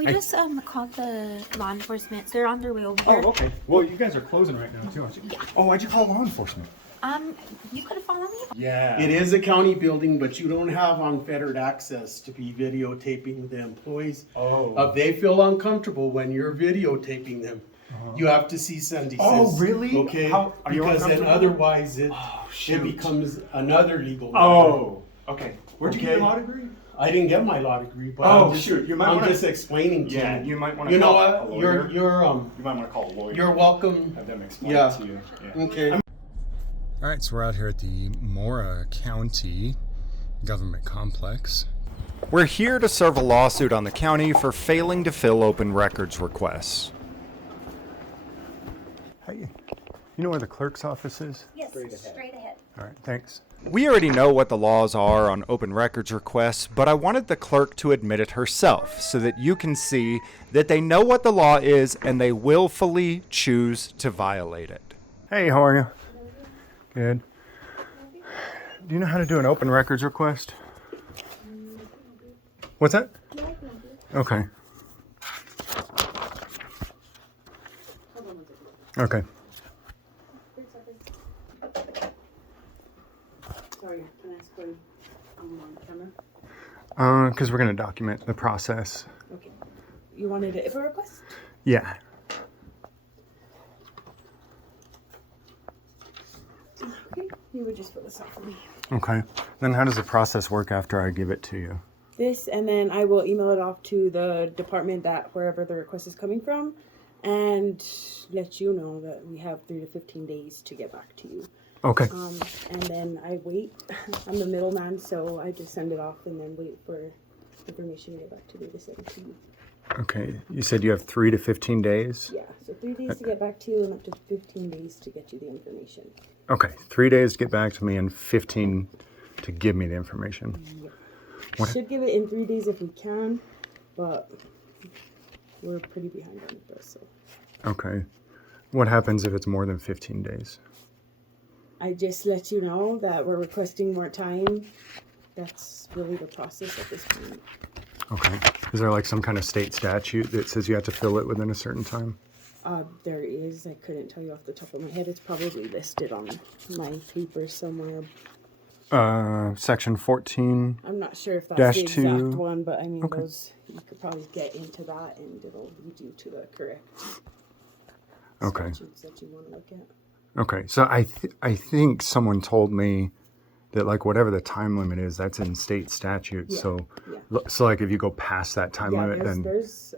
We just called the law enforcement. They're on their way over here. Oh, okay. Well, you guys are closing right now, too, aren't you? Yeah. Oh, why'd you call law enforcement? You could have followed me. Yeah. It is a county building, but you don't have unfettered access to be videotaping the employees. Oh. If they feel uncomfortable when you're videotaping them, you have to cease and desist. Oh, really? Okay. How- are you because then uncomfortable? otherwise it shoot. becomes another legal matter. Oh, okay. Where'd you get Okay. your law degree? I didn't get my law degree, but Oh, I'm just, shoot. You might I'm wanna- just explaining to Yeah, you. you might want to You know call what? a lawyer. You might want to call a lawyer. you're welcome. Have them explain Yeah. it to you. Yeah. Okay. All right, so we're out here at the Mora County Government Complex. We're here to serve a lawsuit on the county for failing to fill open records requests. Hey, you know where the clerk's office is? Yes, straight ahead. All right, thanks. We already know what the laws are on open records requests, but I wanted the clerk to admit it herself so that you can see that they know what the law is and they willfully choose to violate it. Hey, how are you? Good. Do you know how to do an open records request? What's that? Okay. Okay. Sorry, can I ask why I'm on camera? Because we're going to document the process. Okay. You wanted a IFA request? Yeah. Okay. You would just fill this out for me. Okay. Then how does the process work after I give it to you? This, and then I will email it off to the department that wherever the request is coming from, and let you know that we have 3 to 15 days to get back to you. Okay. And then I wait. I'm the middleman, so I just send it off and then wait for information to get back to me to send it to you. Okay. You said you have 3 to 15 days? Yeah, so 3 days to get back to you and up to 15 days to get you the information. Okay. 3 days to get back to me and 15 to give me the information. Yep. What- Should give it in 3 days if we can, but we're pretty behind on it, so. Okay. What happens if it's more than 15 days? I just let you know that we're requesting more time. That's really the process at this point. Okay. Is there like some kind of state statute that says you have to fill it within a certain time? There is. I couldn't tell you off the top of my head. It's probably listed on my paper somewhere. Section 14. I'm not sure if that's Dash the exact 2. one, but I mean, Okay. those, you could probably get into that and it'll lead you to the correct Okay. statutes that you want to look at. Okay. So I think someone told me that like whatever the time limit is, that's in state statute. Yeah, So yeah. so like if you go past that time Yeah, limit, then there's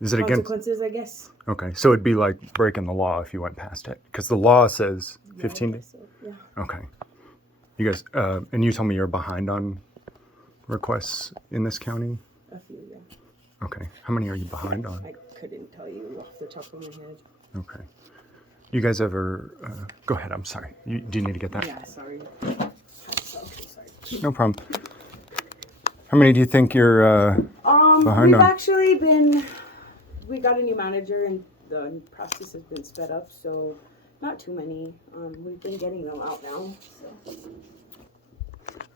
is it against? consequences, I guess. Okay. So it'd be like breaking the law if you went past it, because the law says 15 Yeah, I days. guess so, yeah. Okay. You guys, and you told me you're behind on requests in this county? A few, yeah. Okay. How many are you behind on? I couldn't tell you off the top of my head. Okay. You guys ever, go ahead, I'm sorry. Do you need to get that? Yeah, sorry. Okay, sorry. No problem. How many do you think you're, behind We've on? actually we got a new manager and the process has been sped up, so not too many. We've been getting them out now, so.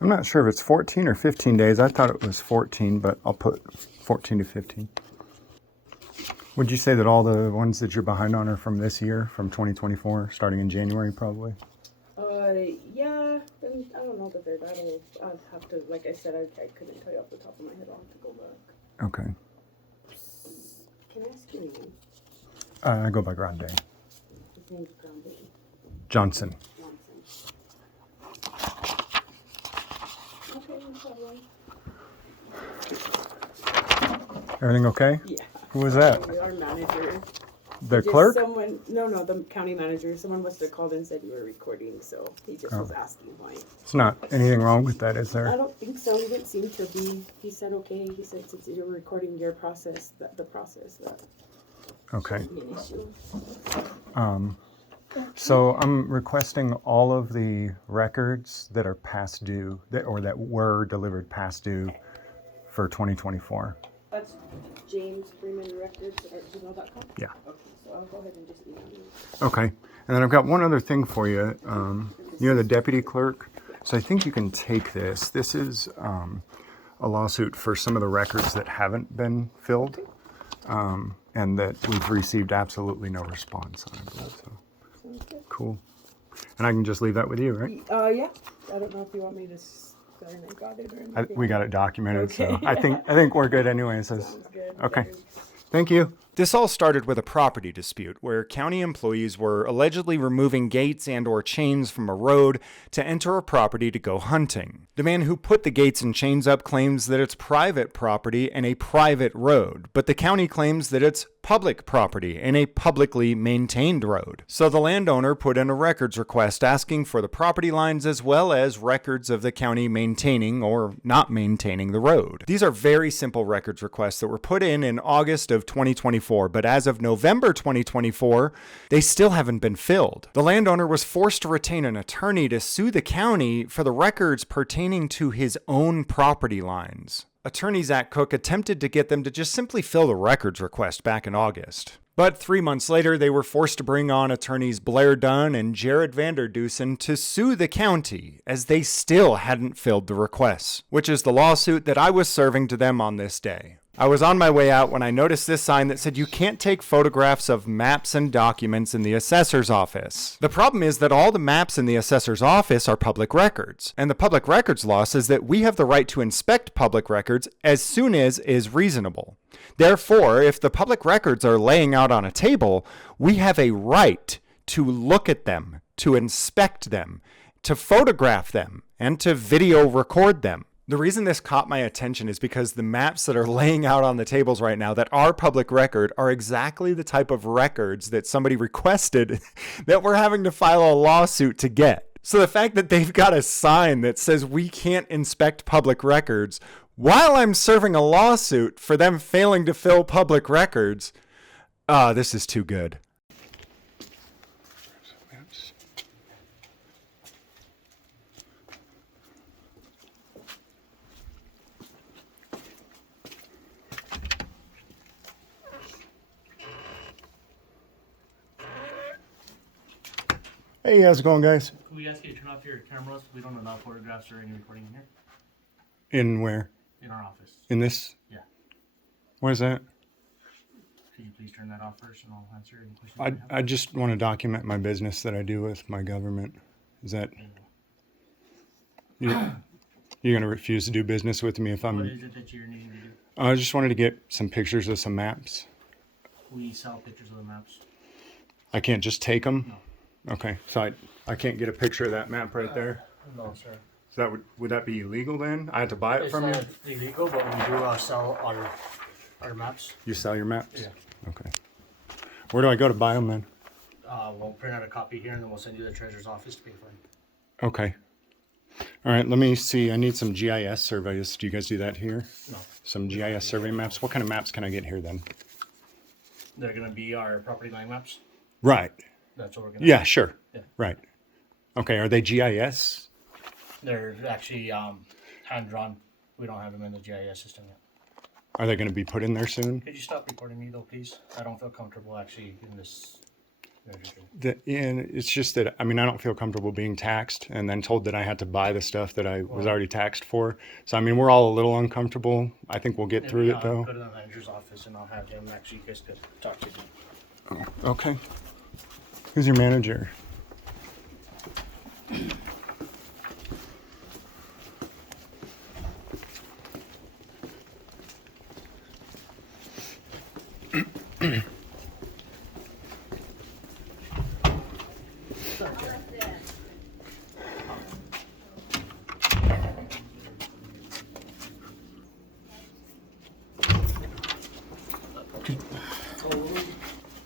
I'm not sure if it's 14 or 15 days. I thought it was 14, but I'll put 14 to 15. Would you say that all the ones that you're behind on are from this year, from 2024, starting in January probably? Yeah, I don't know that they're that old. I'll have to, like I said, I couldn't tell you off the top of my head. I'll have to go look. Okay. Can I ask your name? I go by Grande. His name's Grande Johnson. Johnson. Okay, no problem. Everything okay? Yeah. Who was that? Our manager. The Just clerk? No, the county manager. Someone must have called and said you were recording, so he just was asking why. It's not anything wrong with that, is I there? don't think so. He didn't seem to be. He said okay. He said since you're recording your process, the process that Okay. shouldn't be an issue. So I'm requesting all of the records that are past due, or that were delivered past due for 2024. That's Realjamesfreeman Records at gmail.com? Yeah. Okay, so I'll go ahead and just email you. Okay. And then I've got one other thing for you. You're the deputy clerk, so I think you can take this. This is a lawsuit for some of the records that haven't been filled, and that we've received absolutely no response on it. So. Cool. And I can just leave that with you, right? Yeah. I don't know if you want me to sign and got it or anything. We got it documented, so Okay. I think we're good anyway. So. Sounds good. Okay. Thanks. Thank you. This all started with a property dispute where county employees were allegedly removing gates and or chains from a road to enter a property to go hunting. The man who put the gates and chains up claims that it's private property and a private road, but the county claims that it's public property and a publicly maintained road. So the landowner put in a records request asking for the property lines as well as records of the county maintaining or not maintaining the road. These are very simple records requests that were put in August of 2024, but as of November 2024, they still haven't been filled. The landowner was forced to retain an attorney to sue the county for the records pertaining to his own property lines. Attorney Zach Cook attempted to get them to just simply fill the records request back in August. But 3 months later, they were forced to bring on attorneys Blair Dunn and Jared Vanderdusen to sue the county as they still hadn't filled the requests, which is the lawsuit that I was serving to them on this day. I was on my way out when I noticed this sign that said you can't take photographs of maps and documents in the assessor's office. The problem is that all the maps in the assessor's office are public records, and the public records law says that we have the right to inspect public records as soon as is reasonable. Therefore, if the public records are laying out on a table, we have a right to look at them, to inspect them, to photograph them, and to video record them. The reason this caught my attention is because the maps that are laying out on the tables right now that are public record are exactly the type of records that somebody requested that we're having to file a lawsuit to get. So the fact that they've got a sign that says we can't inspect public records while I'm serving a lawsuit for them failing to fill public records, this is too good. Hey, how's it going, guys? Can we ask you to turn off your cameras? We don't allow photographs or any recording in here. In where? In our office. In this? Yeah. What is that? Could you please turn that off first and I'll answer any questions you have? I just want to document my business that I do with my government. Is that... You're going to refuse to do business with me if What I'm... is it that you're needing to do? I just wanted to get some pictures of some maps. We sell pictures of the maps. I can't just take them? No. Okay, so I can't get a picture of that map right there? No, sir. So that would that be illegal then? I had to buy it It's from you? not illegal, but we do sell our maps. You sell your maps? Yeah. Okay. Where do I go to buy them then? We'll print out a copy here and then we'll send you to the treasurer's office to pay for it. Okay. All right, let me see. I need some GIS surveys. Do you guys do that here? No. Some GIS survey maps? What kind of maps can I get here then? They're going to be our property line maps. Right. That's what we're going to Yeah, sure. Yeah. Right. Okay, are they GIS? They're actually hand-drawn. We don't have them in the GIS system yet. Are they going to be put in there soon? Could you stop recording me though, please? I don't feel comfortable actually in this. And it's just that, I mean, I don't feel comfortable being taxed and then told that I had to buy the stuff that I was already taxed for. So, I mean, we're all a little uncomfortable. I think we'll get through it though. Go to the manager's office and I'll have him actually, you guys could talk to him. Oh, okay. Who's your manager?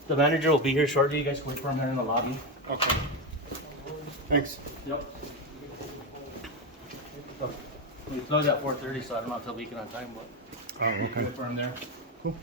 The manager will be here shortly. You guys can wait for him here in the lobby. Okay. Thanks. Yep. We close at 4:30, so I don't know if he'll be on time, but Oh, okay. wait for him there. Cool.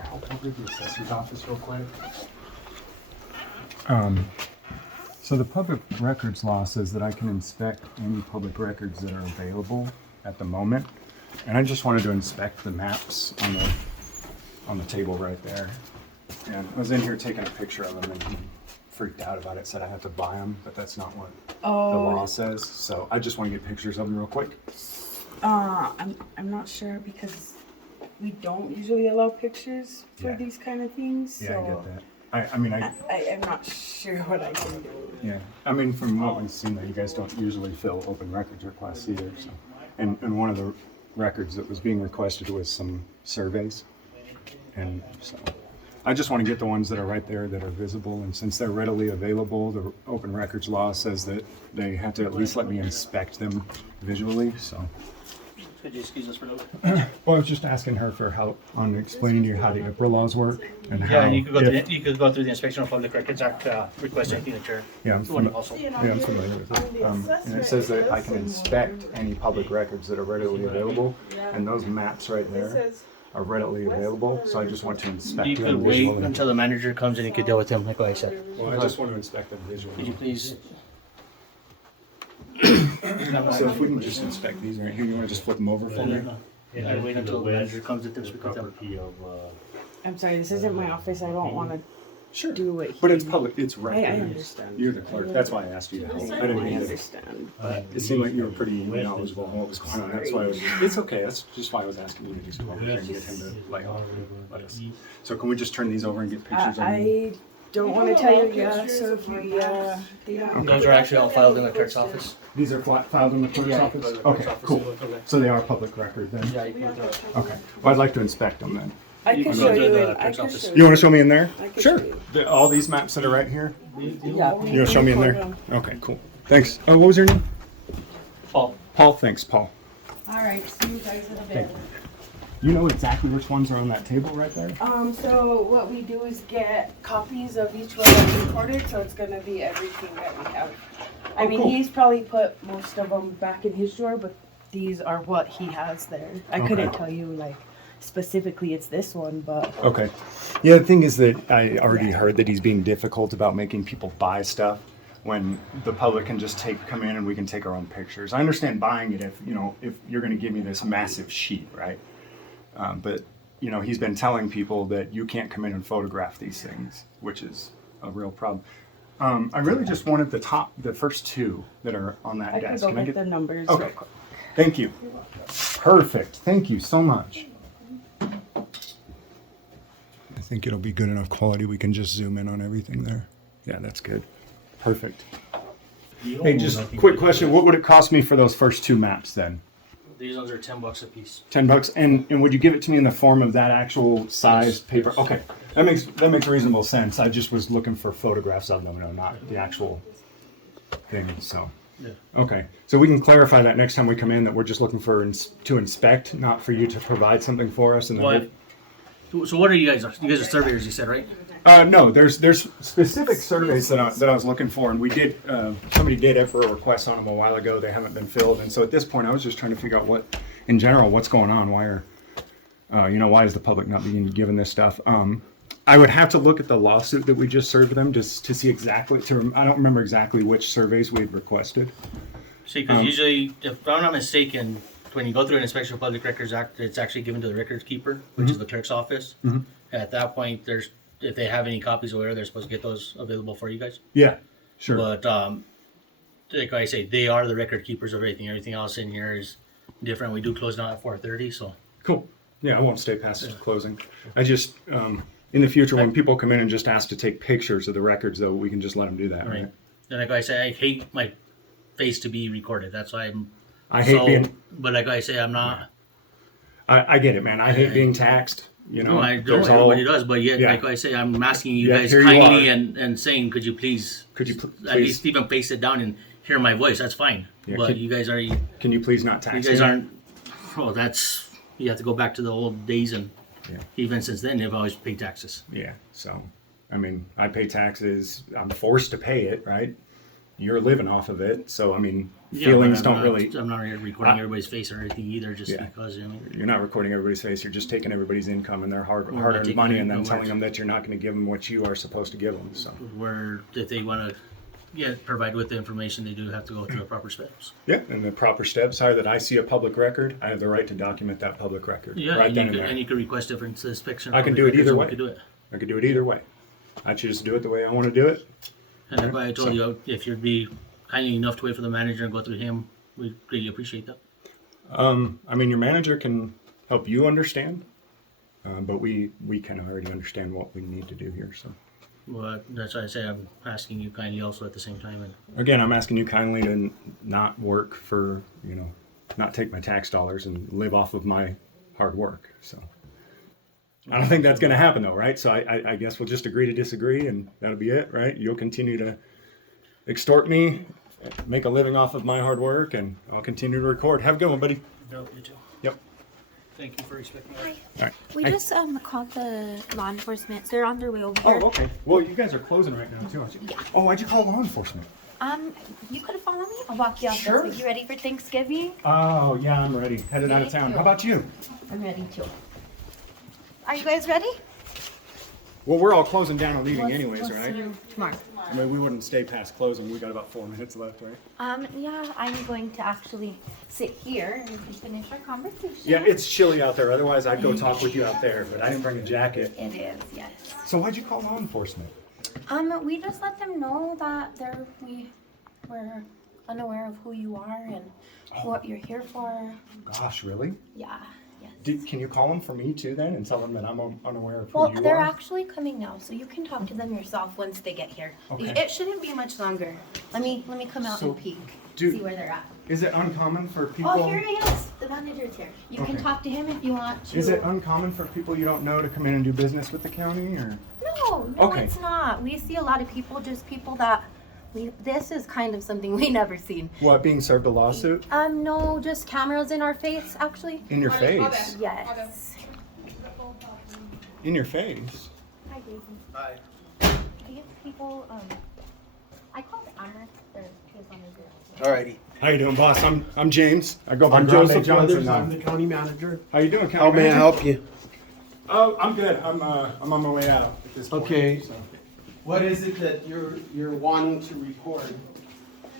your help over to the assessor's office real quick? So the public records law says that I can inspect any public records that are available at the moment. And I just wanted to inspect the maps on the table right there. And I was in here taking a picture of them and he freaked out about it, said I had to buy them, but that's not what the law says. So I just want to get pictures of them real quick. I'm not sure because we don't usually allow pictures for Yeah. these kind of things. Yeah, So I get that. I mean, I'm not sure what I can do. yeah. I mean, from what we've seen, that you guys don't usually fill open records requests either. So, and one of the records that was being requested was some surveys, and so I just want to get the ones that are right there that are visible. And since they're readily available, the open records law says that they have to at least let me inspect them visually. So. Could you excuse us for a little? Well, I was just asking her for help on explaining to you how the IPRA laws work and how. Yeah, and you could go if- through, you could go through the Inspection of Public Records Act, request anything that you're Yeah, I'm doing familiar. also. Yeah, I'm familiar with it. And it says that I can inspect any public records that are readily available, and those maps right there are readily available, so I just want to inspect You them could wait visually. until the manager comes and you could deal with him, like what I said. Well, I just want to inspect them Could you visually. please? So if we can just inspect these right here, you want to just flip them over for me? I wait until the manager comes and speak with him. I'm sorry, this isn't my office. I don't want to Sure. do it. But it's public, it's right I here. understand. You're the clerk, that's why I asked you to help. I didn't I mean to. understand. It seemed like you were pretty knowledgeable on what was going on. That's why I was, it's okay. That's just why I was asking you to just go over here and get him to let us. So can we just turn these over and get pictures of them? I don't want to tell you yes, so if you Those are actually all filed in the clerk's office. These are filed in the clerk's Yeah, office? those are Okay, clerk's office. cool. So they are public record then? Yeah, you can go through it. Okay. Well, I'd like to inspect them then. I You can can show go to you the in. I clerk's can office. show You want to show me in there? I can Sure. show you. All these maps that are right here? Yeah. You want to show me in there? Okay, cool. Thanks. Oh, what was your name? Paul. Paul, thanks, Paul. All right, see you guys in a bit. You know exactly which ones are on that table right there? So what we do is get copies of each one that's recorded, so it's gonna be everything that we have. I mean, cool. he's probably put most of them back in his drawer, but these are what he has there. I couldn't Okay. tell you like specifically it's this one, but Okay. Yeah, the thing is that I already heard that he's being difficult about making people buy stuff when the public can just come in and we can take our own pictures. I understand buying it if you're going to give me this massive sheet, right? But he's been telling people that you can't come in and photograph these things, which is a real problem. I really just wanted the first two that are on that I can desk. go Can I get get the numbers Okay. real quick. Thank you. Perfect. Thank you so much. I think it'll be good enough quality. We can just zoom in on everything there. Yeah, that's good. Perfect. Hey, just quick question. What would it cost me for those first two maps then? These ones are $10 a piece. $10. And would you give it to me in the form of that actual size paper? Okay. That makes reasonable sense. I just was looking for photographs of them, not the actual thing. So. Yeah. Okay, so we can clarify that next time we come in that we're just looking to inspect, not for you to provide something for us. And then What? So what are you guys? You guys are surveyors, you said, right? no, there's specific surveys that I was looking for, and we did. Somebody did ever a request on them a while ago. They haven't been filled, and so at this point, I was just trying to figure out what's going on. Why is the public not being given this stuff? I would have to look at the lawsuit that we just served them just to see exactly. I don't remember exactly which surveys we've requested. See, because usually, if I'm not mistaken, when you go through an Inspection of Public Records Act, it's actually given to the records keeper, which is the clerk's office. Mhm. At that point, if they have any copies or whatever, they're supposed to get those available for you guys. Yeah, sure. But like I say, they are the record keepers of everything. Everything else in here is different. We do close down at 4:30, so. Cool. Yeah, I won't stay past closing. I just, in the future, when people come in and just ask to take pictures of the records, though, we can just let them do that, right? And like I say, I hate my face to be recorded. That's why I hate being. But like I say, I'm not. I get it, man. I hate being taxed. No, I don't. Everybody does, but yet, Yeah. like I say, I'm asking you Yeah, guys here you kindly are. and saying, could you at please? least even face it down and hear my voice? That's fine. Yeah, but you guys are. Can you please not tax You guys me? aren't. Oh, that's. You have to go back to the old days, and even since then, they've always paid taxes. Yeah. So, I mean, I pay taxes. I'm forced to pay it, right? you're living off of it. So, I mean, Yeah, feelings but don't really. I'm not recording everybody's face or anything either, just because. I mean, You're not recording everybody's face. You're just taking everybody's income and their not hard-earned taking money, it, and then no telling worries. them that you're not going to give them what you are supposed to give them. So, where if they want to provide with the information, they do have to go through the proper steps. yeah, and the proper steps are that I see a public record. I have the right to document that public record. Yeah, right and, then you and could, there. and you could request different inspection. I can public do it records, either and we way. could do it. I could do it either way. I choose to do it the way I want to do it. And that's why I told you, if you'd be kindly enough to wait for the manager and go through him, we'd really appreciate that. I mean, your manager can help you understand, but we kind of already understand what we need to do here. So, But that's why I say I'm asking you kindly also at the same time. And again, I'm asking you kindly to not work for, not take my tax dollars and live off of my hard work. So, I don't think that's going to happen though, right? So I guess we'll just agree to disagree, and that'll be it, right? You'll continue to extort me, make a living off of my hard work, and I'll continue to record. Have a good one, buddy. no, you too. Yep. Thank you for respecting Hi. All right. We Hey. just called the law enforcement. They're on their way over here. Oh, okay. Well, you guys are closing right now, too, aren't you? Yeah. Oh, why'd you call law enforcement? You could follow me. I'll walk you out Sure. this way. You ready for Thanksgiving? Oh, yeah, I'm ready. Headed out of town. How about you? I'm ready too. Are you guys ready? Well, we're all closing down and leaving anyways, right? Tomorrow. I mean, we wouldn't stay past closing. We got about 4 minutes left, right? Yeah, I'm going to actually sit here and we can finish our conversation. Yeah, it's chilly out there. Otherwise, I'd go talk with you out there, but I didn't bring a jacket. It is, yes. So why'd you call law enforcement? We just let them know that we're unaware of who you are and what you're here for. Gosh, really? Yeah, yes. Can you call them for me, too, then, and tell them that I'm unaware of who Well, you they're are? actually coming now, so you can talk to them yourself once they get here. Okay. It shouldn't be much longer. Let me come out So, and peek, do- see where they're at. Is it uncommon for people... Oh, here he is. The manager's here. You can Okay. talk to him if you want to. Is it uncommon for people you don't know to come in and do business with the county, or...? No, Okay. it's not. We see a lot of people, just people that this is kind of something we never seen. What, being served a lawsuit? No, just cameras in our face, actually. In your face? Yes. In your face? Hi, Jason. Hi. I guess people, I called Amber. There's kids on the Alrighty. How you doing, boss? I'm James. I go by I'm Grande Joseph Johnson Brothers. now. I'm the county manager. How you doing, County How may I Manager? help you? Oh, I'm good. I'm on my way out at this point. Okay. so. What is it that you're wanting to record?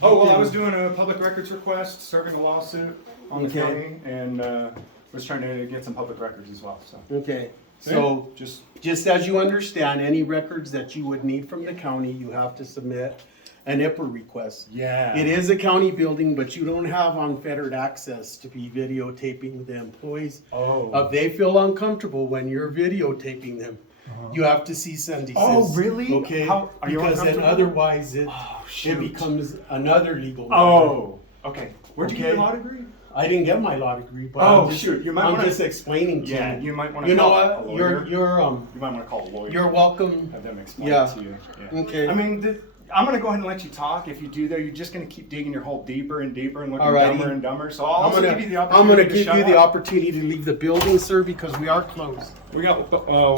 Oh, well, I was doing a public records request, serving a lawsuit on the Okay. county, and was trying to get some public records as well, so. Okay. So Yeah, just as you understand, any records that you would need from the county, you have to submit an IPA request. yeah. It is a county building, but you don't have unfettered access to be videotaping the employees. Oh. If they feel uncomfortable when you're videotaping them, you have to cease and desist. Oh, really? Okay, How- are you because then uncomfortable? otherwise it shoot. becomes another legal matter. Oh, okay. Where'd you get Okay. your law degree? I didn't get my law degree, but Oh, I'm just, shoot, you might I'm wanna- just explaining to Yeah, you. you might want to You know call what? a lawyer. You might want to call a lawyer. you're welcome. Have them explain Yeah. it to you. Yeah. Okay. I mean, I'm going to go ahead and let you talk. If you do that, you're just going to keep digging your hole deeper and deeper and looking Alrighty. dumber and dumber. So I'll I'm also gonna, give you the I'm opportunity gonna to give shut you the up. opportunity to leave the building, sir, because we are closed. We got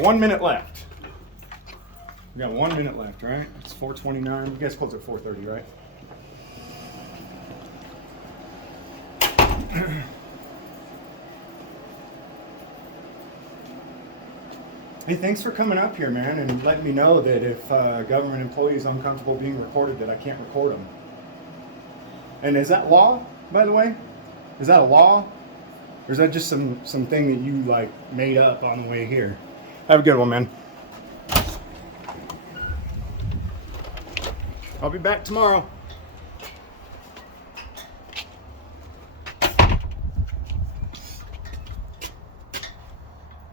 1 minute left. We got 1 minute left, right? It's 4:29. You guys close at 4:30, right? Hey, thanks for coming up here, man, and letting me know that if government employees uncomfortable being recorded, that I can't record them. And is that law, by the way? Is that a law? Or is that just some thing that you like made up on the way here? Have a good one, man. I'll be back tomorrow.